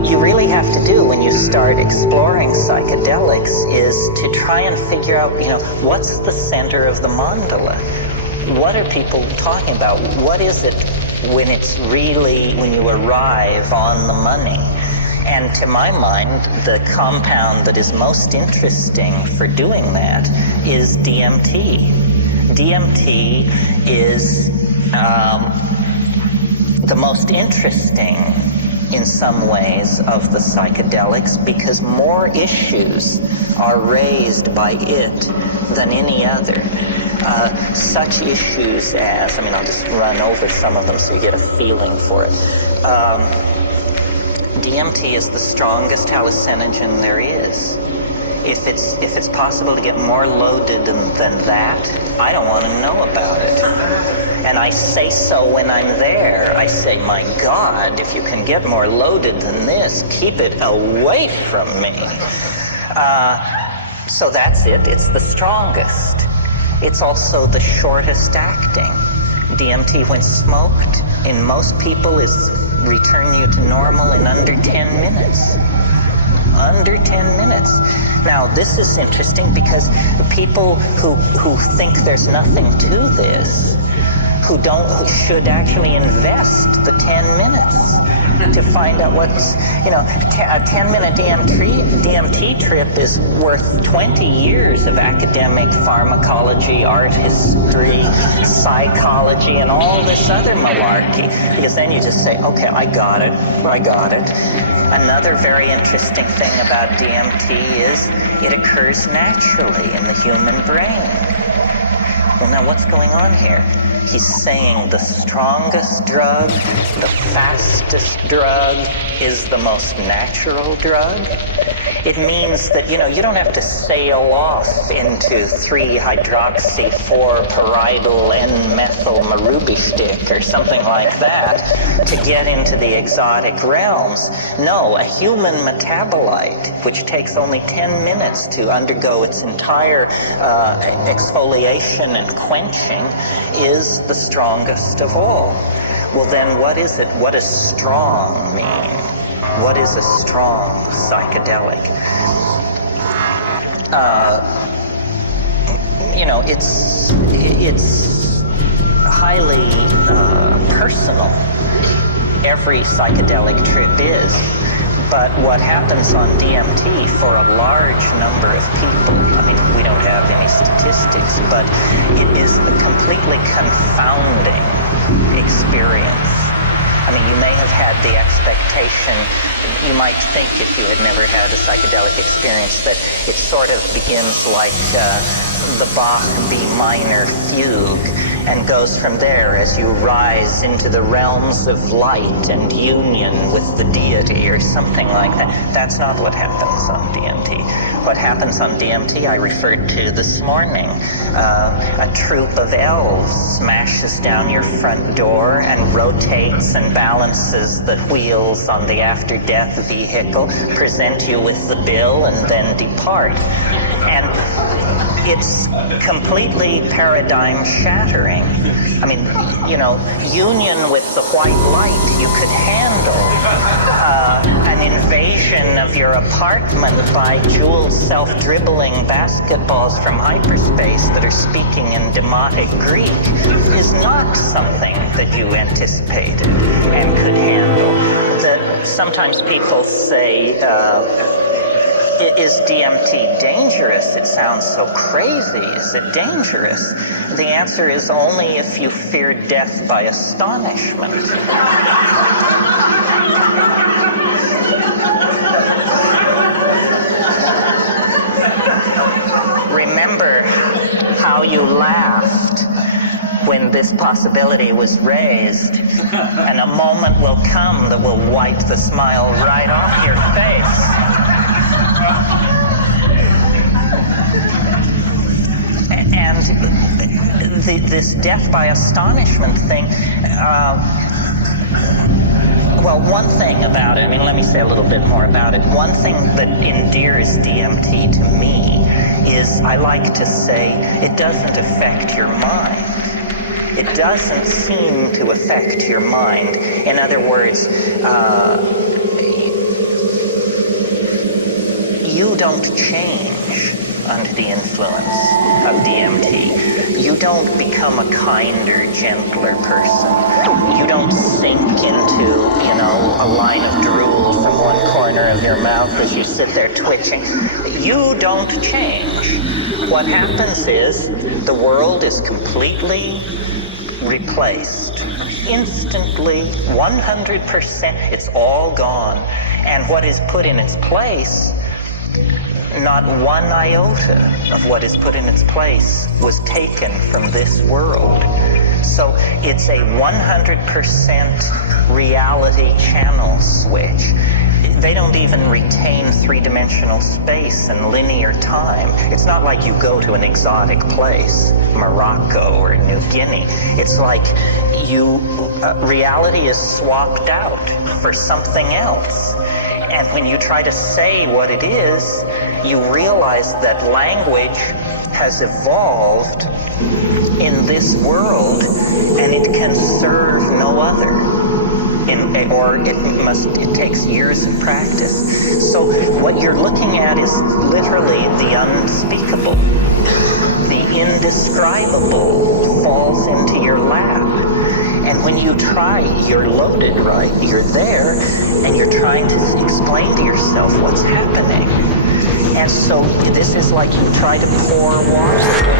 what you really have to do when you start exploring psychedelics is to try and figure out, what's the center of the mandala? What are people talking about? What is it when you arrive on the money? And to my mind, the compound that is most interesting for doing that is DMT. DMT is the most interesting in some ways of the psychedelics because more issues are raised by it than any other. Such issues as, I'll just run over some of them so you get a feeling for it. DMT is the strongest hallucinogen there is. If it's possible to get more loaded than that, I don't want to know about it. And I say so when I'm there. I say, my God, if you can get more loaded than this, keep it away from me. So that's it. It's the strongest. It's also the shortest acting. DMT, when smoked, in most people return you to normal in under 10 minutes. Under 10 minutes. Now, this is interesting because the people who think there's nothing to this, who should actually invest the 10 minutes to find out what's, a 10-minute DMT trip is worth 20 years of academic pharmacology, art history, psychology, and all this other malarkey. Because then you just say, okay, I got it. Another very interesting thing about DMT is it occurs naturally in the human brain. Well, now what's going on here? He's saying the strongest drug, the fastest drug, is the most natural drug. It means that, you don't have to sail off into 3-hydroxy-4-pyridyl N-methyl marubishtik or something like that to get into the exotic realms. No, a human metabolite, which takes only 10 minutes to undergo its entire exfoliation and quenching, is the strongest of all. Well, then what is it? What does strong mean? What is a strong psychedelic? It's highly personal. Every psychedelic trip is. But what happens on DMT for a large number of people, we don't have any statistics, but it is a completely confounding experience. You may have had the expectation, you might think if you had never had a psychedelic experience, that it sort of begins like the Bach B minor fugue and goes from there as you rise into the realms of light and union with the deity or something like that. That's not what happens on DMT. What happens on DMT I referred to this morning. A troop of elves smashes down your front door and rotates and balances the wheels on the after-death vehicle, present you with the bill, and then depart. And it's completely paradigm shattering. Union with the white light you could handle. An invasion of your apartment by jeweled self-dribbling basketballs from hyperspace that are speaking in demotic Greek is not something that you anticipated and could handle. Sometimes people say, is DMT dangerous? It sounds so crazy. Is it dangerous? The answer is only if you fear death by astonishment. Remember how you laughed when this possibility was raised, and a moment will come that will wipe the smile right off your face. And this death by astonishment thing, one thing about it, let me say a little bit more about it. One thing that endears DMT to me is, I like to say, it doesn't affect your mind. It doesn't seem to affect your mind. In other words, don't change under the influence of DMT. You don't become a kinder, gentler person. You don't sink into, a line of drool from one corner of your mouth as you sit there twitching. You don't change. What happens is the world is completely replaced. Instantly, 100%, it's all gone. And what is put in its place, not one iota of what is put in its place was taken from this world. So it's a 100% reality channel switch. They don't even retain three-dimensional space and linear time. It's not like you go to an exotic place, Morocco or New Guinea. It's like reality is swapped out for something else. And when you try to say what it is, you realize that language has evolved in this world and it can serve no other. It takes years of practice. So what you're looking at is literally the unspeakable. The indescribable falls into your lap. And when you try, you're loaded, right? You're there, and you're trying to explain to yourself what's happening. And so this is like you try to pour water over the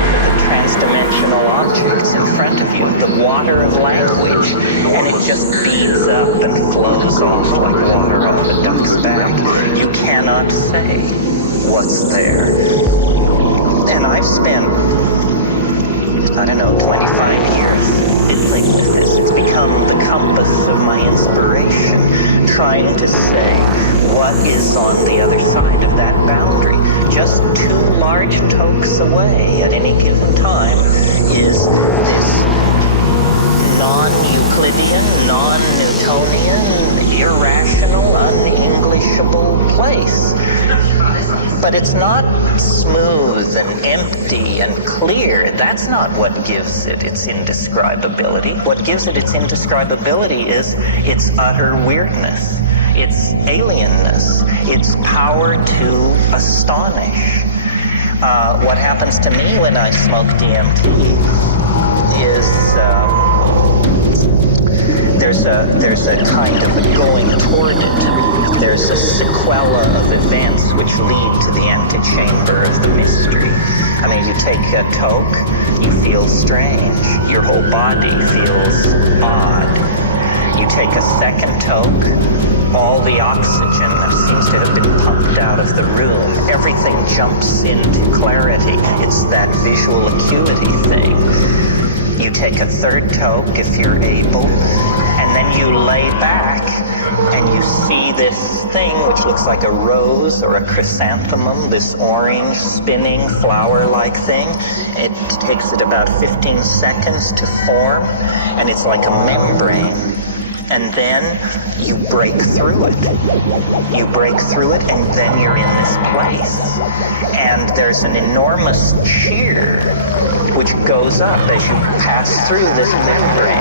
transdimensional objects in front of you, the water of language, and it just beads up and flows off like water off a duck's back. You cannot say what's there. And I've spent, 25 years fiddling with this. It's become the compass of my inspiration, trying to say what is on the other side of that boundary. Just 2 large tokes away at any given time is this non-Euclidean, non-Newtonian, irrational, un-Englishable place. But it's not smooth and empty and clear. That's not what gives it its indescribability. What gives it its indescribability is its utter weirdness, its alienness, its power to astonish. What happens to me when I smoke DMT is there's a kind of a going toward it. There's a sequela of events which lead to the antechamber of the mystery. I mean, you take a toke, you feel strange. Your whole body feels odd. You take a second toke, all the oxygen seems to have been pumped out of the room. Everything jumps into clarity. It's that visual acuity thing. You take a third toke if you're able, and then you lay back and you see this thing which looks like a rose or a chrysanthemum, this orange spinning flower-like thing. It takes it about 15 seconds to form, and it's like a membrane. And then you break through it. You break through it, and then you're in this place. And there's an enormous cheer which goes up as you pass through this membrane.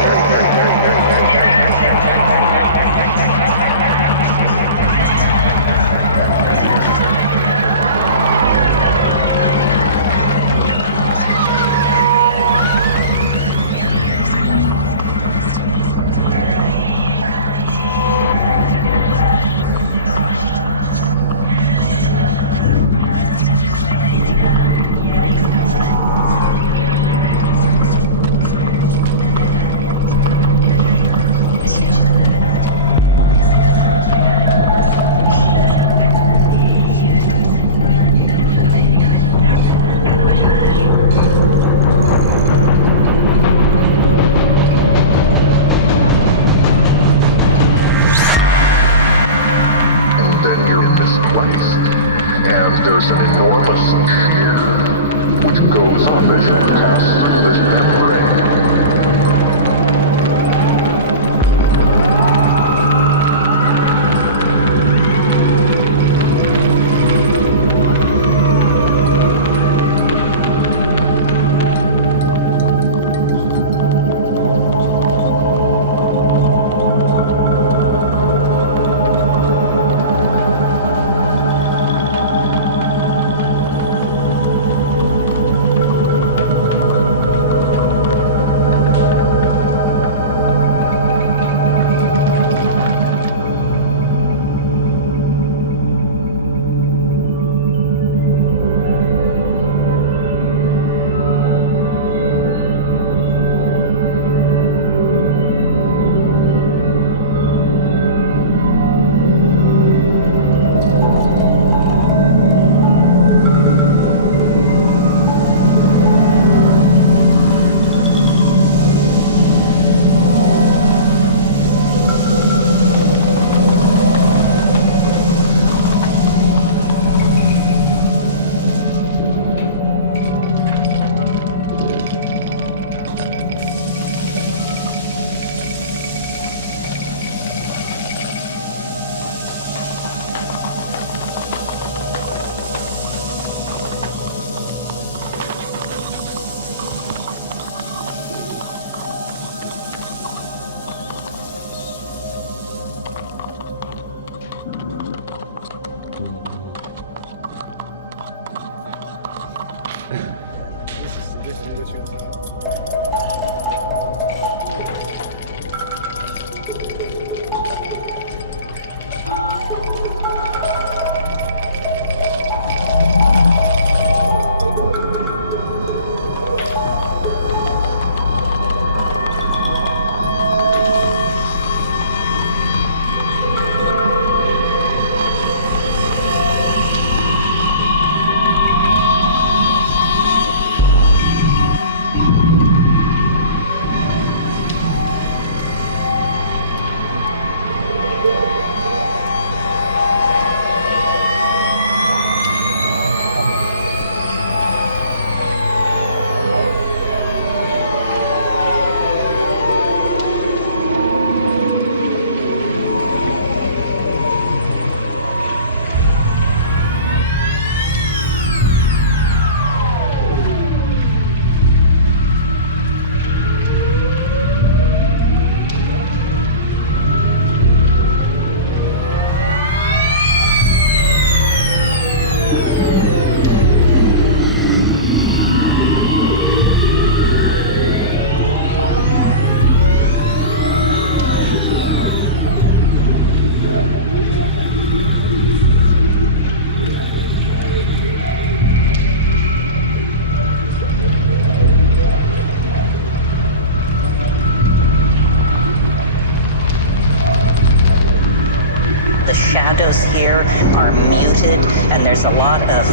The shadows here are muted, and there's a lot of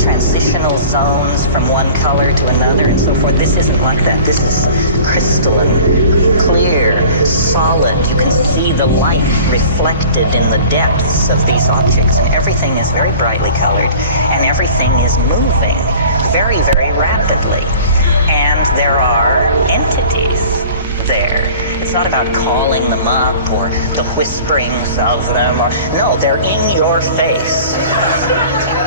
transitional zones from one color to another and so forth. This isn't like that. This is crystalline, clear, solid. You can see the light reflected in the depths of these objects, and everything is very brightly colored, and everything is moving very, very rapidly. And there are entities there. It's not about calling them up or the whisperings of them. No, they're in your face.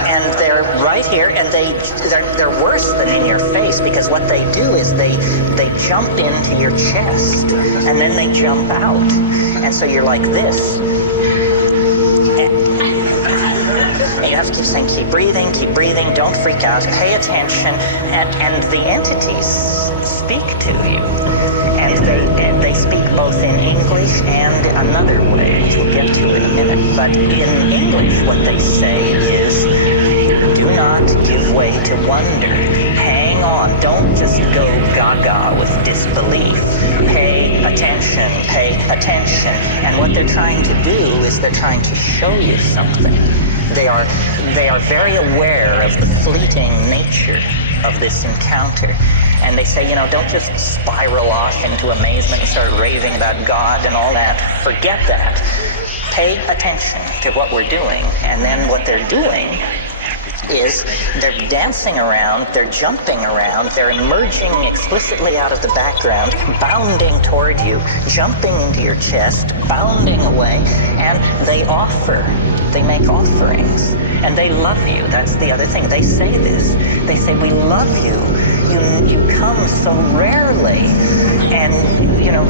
And they're right here, and they're worse than in your face, because what they do is they jump into your chest, and then they jump out. And so you're like this. And you have to keep saying, keep breathing, don't freak out, pay attention, and the entities speak to you. And they speak both in English and another way, which we'll get to in a minute. But in English, what they say is, do not give way to wonder. Hang on. Don't just go gaga with disbelief. Pay attention. Pay attention. And what they're trying to do is they're trying to show you something. They are very aware of the fleeting nature of this encounter. And they say, don't just spiral off into amazement and start raving about God and all that. Forget that. Pay attention to what we're doing. And then what they're doing is they're dancing around, they're jumping around, they're emerging explicitly out of the background, bounding toward you, jumping into your chest, bounding away, and they make offerings. And they love you. That's the other thing. They say this. They say, we love you. You come so rarely. And,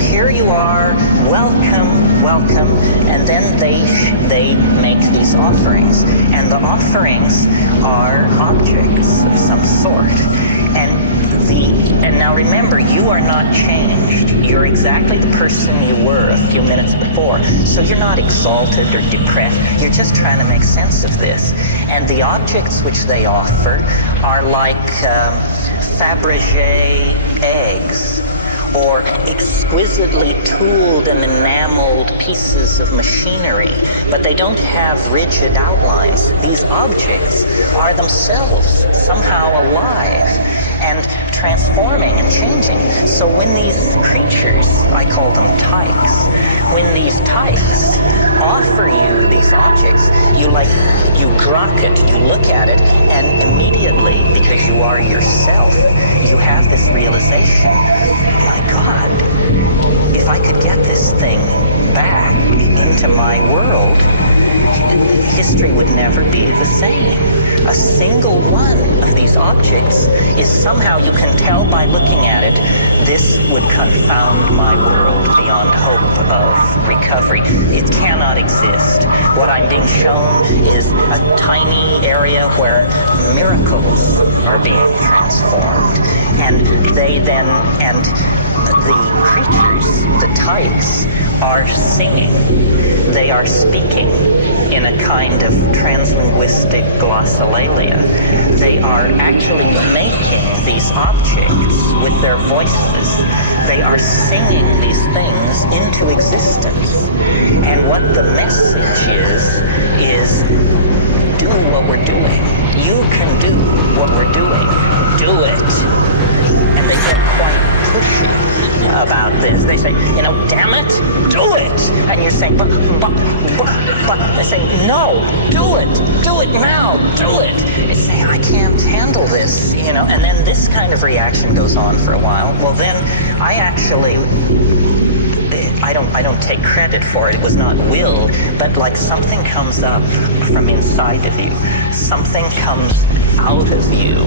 here you are. Welcome. And then they make these offerings. And the offerings are objects of some sort. And now remember, you are not changed. You're exactly the person you were a few minutes before. So you're not exalted or depressed. You're just trying to make sense of this. And the objects which they offer are like Fabergé eggs, or exquisitely tooled and enameled pieces of machinery, but they don't have rigid outlines. These objects are themselves somehow alive and transforming and changing. So when these creatures, I call them tykes, when these tykes offer you these objects, you grok it, you look at it, and immediately, because you are yourself, you have this realization, my God, if I could get this thing back into my world, history would never be the same. A single one of these objects is somehow, you can tell by looking at it, this would confound my world beyond hope of recovery. It cannot exist. What I'm being shown is a tiny area where miracles are being transformed. And the creatures, the tykes, are singing. They are speaking in a kind of translinguistic glossolalia. They are actually making these objects with their voices. They are singing these things into existence. And what the message is do what we're doing. You can do what we're doing. Do it. And they get quite pushy about this. They say, damn it, do it. And you're saying, but. They say, no, do it now, do it. It's saying, I can't handle this, And then this kind of reaction goes on for a while. Well, then I don't take credit for it. It was not will, but like something comes up from inside of you. Something comes out of you,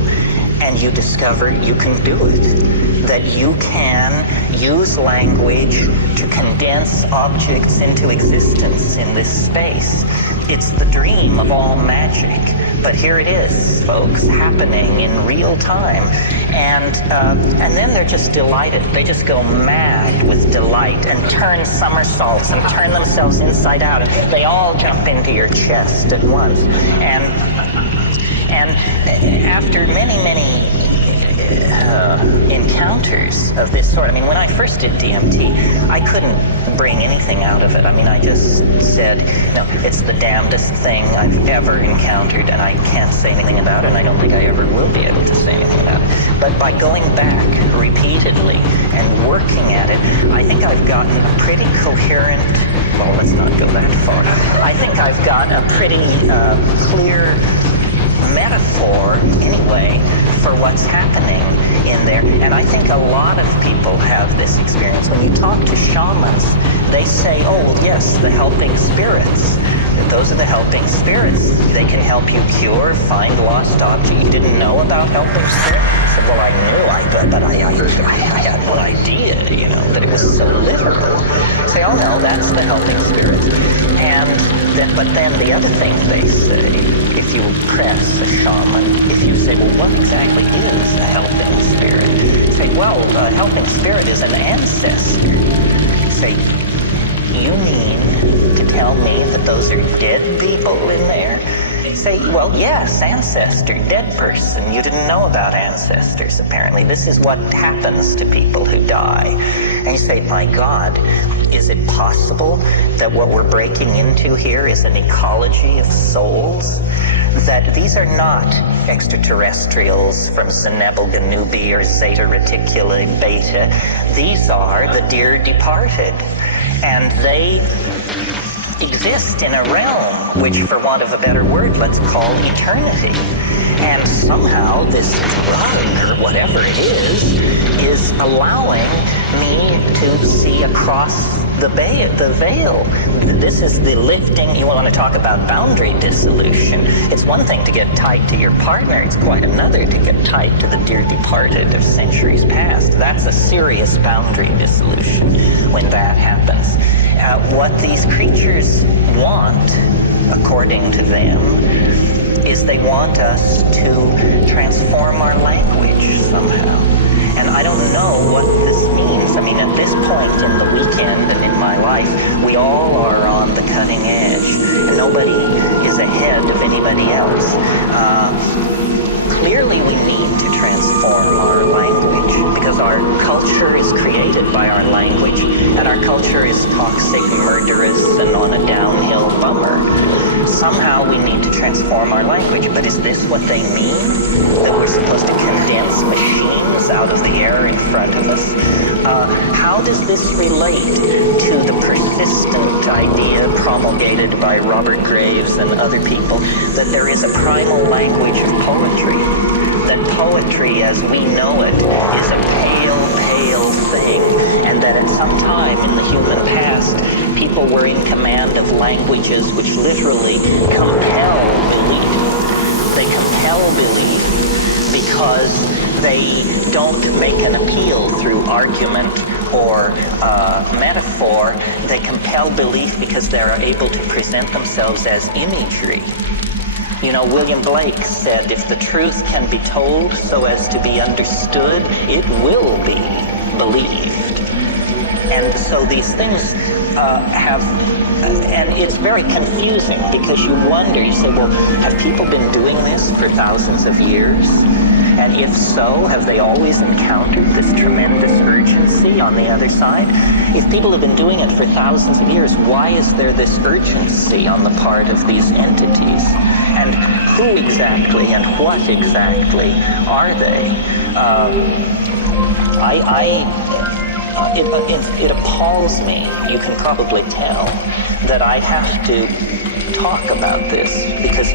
and you discover you can do it. That you can use language to condense objects into existence in this space. It's the dream of all magic. But here it is, folks, happening in real time. And then they're just delighted. They just go mad with delight and turn somersaults and turn themselves inside out. And they all jump into your chest at once. And after many encounters of this sort. I mean, when I first did DMT, I couldn't bring anything out of it. I mean, I just said, no, it's the damnedest thing I've ever encountered, and I can't say anything about it, and I don't think I ever will be able to say anything about it. But by going back repeatedly and working at it, I think I've gotten a pretty coherent, well, let's not go that far. I think I've got a pretty clear metaphor, anyway, for what's happening in there. And I think a lot of people have this experience. When you talk to shamans, they say, oh, well, yes, the helping spirits. Those are the helping spirits. They can help you cure, find lost objects. You didn't know about helping spirits? I said, well, I knew, but I had no idea, that it was so literal. Say, oh, no, that's the helping spirits. But then the other thing they say, if you press a shaman, if you say, well, what exactly is a helping spirit? Say, well, a helping spirit is an ancestor. Say, you mean to tell me that those are dead people in there? Say, well, yes, ancestor, dead person. You didn't know about ancestors, apparently. This is what happens to people who die. And you say, my God, is it possible that what we're breaking into here is an ecology of souls? That these are not extraterrestrials from Zenebel Ganubi or Zeta Reticuli Beta. These are the dear departed. And they exist in a realm which, for want of a better word, let's call eternity. And somehow this drug, or whatever it is allowing me to see across the veil. This is the lifting. You want to talk about boundary dissolution. It's one thing to get tied to your partner. It's quite another to get tied to the dear departed of centuries past. That's a serious boundary dissolution when that happens. What these creatures want, according to them, is they want us to transform our language somehow. And I don't know what this means. I mean, at this point in the weekend and in my life, we all are on the cutting edge, and nobody is ahead of anybody else. Clearly, we need to transform our language because our culture is created by our language, and our culture is toxic, murderous, and on a downhill bummer. Somehow we need to transform our language, but is this what they mean? That we're supposed to condense machines out of the air in front of us? How does this relate to the persistent idea promulgated by Robert Graves and other people that there is a primal language of poetry? That poetry as we know it is a pale, pale thing, and that at some time in the human past, people were in command of languages which literally compel belief. They compel belief because they don't make an appeal through argument or metaphor. They compel belief because they're able to present themselves as imagery. William Blake said, if the truth can be told so as to be understood, it will be believed. And so these things and it's very confusing because you wonder, you say, well, have people been doing this for thousands of years? And if so, have they always encountered this tremendous urgency on the other side? If people have been doing it for thousands of years, why is there this urgency on the part of these entities? And who exactly and what exactly are they? It appalls me, you can probably tell, that I have to talk about this because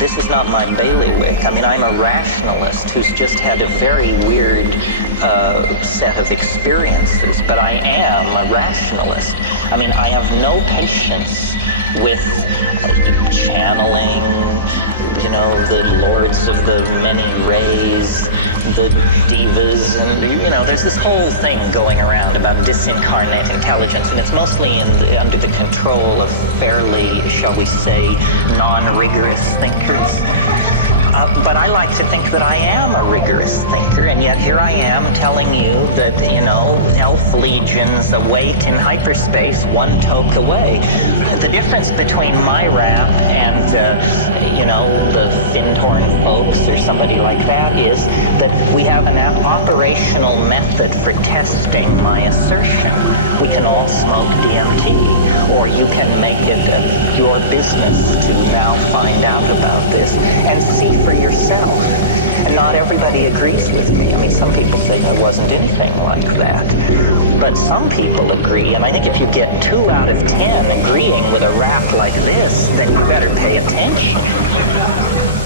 this is not my bailiwick. I mean, I'm a rationalist who's just had a very weird set of experiences, but I am a rationalist. I mean, I have no patience with channeling, the lords of the many rays, the divas, and there's this whole thing going around about disincarnate intelligence, and it's mostly under the control of fairly, shall we say, non-rigorous thinkers. But I like to think that I am a rigorous thinker, and yet here I am telling you that, elf legions await in hyperspace, one toke away. The difference between my rap and, the Findhorn folks or somebody like that is that we have an operational method for testing my assertion. We can all smoke DMT, or you can make it your business to now find out about this and see for yourself. And not everybody agrees with me. I mean, some people say there wasn't anything like that. But some people agree, and I think if you get 2 out of 10 agreeing with a rap like this, then you better pay attention.